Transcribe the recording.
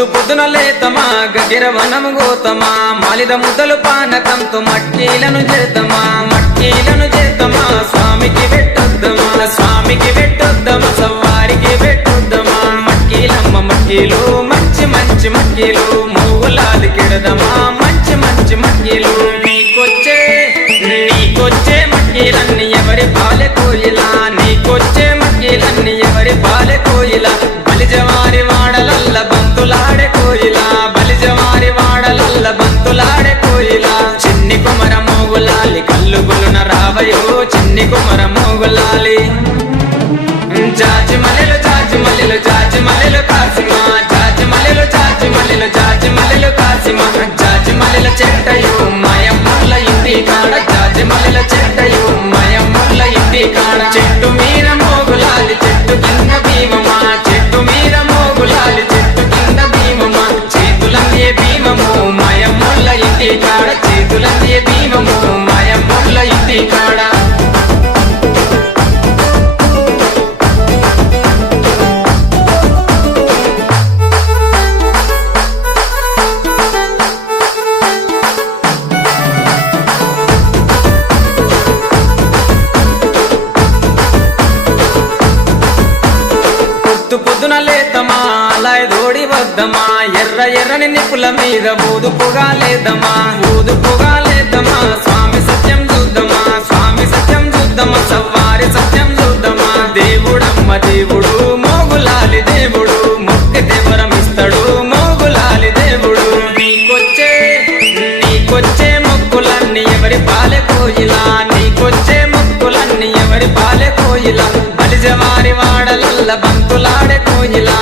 పొద్దు పొద్దున లేతమా గగిర వనము గోతమా మాలిద ముద్దలు పానకంతో మట్టీలను చేతమా స్వామికి పెట్టొద్దమా సవ్వారికి పెట్టొద్దమా మట్కీలమ్మ మట్కీలు మంచి మంచి మట్కీలు మూగులాది కిడదమా మంచి మంచి మట్కీలు నీకొచ్చే మట్కీలన్నీ ఎవరి పాలె కోయిలా నీకొచ్చే మట్కీలన్నీ ఎవరి పాలె కోయిలా బలిజవారి వాడలల్ల బంతులాడే కోయిలా బలిజవారి వాడలల్ల బంతులాడే కోయిలా చిన్ని కుమర మోగులాలి కల్లు గులున రావయో చిన్ని కుమర మోగులాలి జాజి మల్లెలు కాసిమా జాజి మల్లెలు కాసిమా జాజి మల్లెల చెట్టయు మాయమ్మల ఇంటి కాడ జాజి మల్లెల చెట్టయు మాయమ్మల ఇంటి కాడ చెట్టు మీద మోగులాలి చెట్టు కింద భీమమా చెట్టు మీద మోగులాలి చెట్టు కింద భీమమా చేతులన్నీ భీమము మాయమ్మల ఇంటి కాడ చేతులన్నీ భీమము మాయమ్మల ఇంటి కాడ పొద్దున లేతమా అలాయ్ దోడి వద్దమా ఎర్రని నిప్పుల మీద ఊదుపుగా లేదమా స్వామి సత్యం చూద్దామా సవ్వారి సత్యం చూద్దామా దేవుడమ్మ దేవుడు మోగులాలి దేవుడు మొక్కితే వరమిస్తాడు మోగులాలి దేవుడు నీకొచ్చే మొక్కులన్నీ ఎవరి పాలె కోయిలా నీకొచ్చే మొక్కులన్నీ ఎవరి పాలె కోయిలా బలిజవారి వాడలల్ల బంతులాడే కోయిలా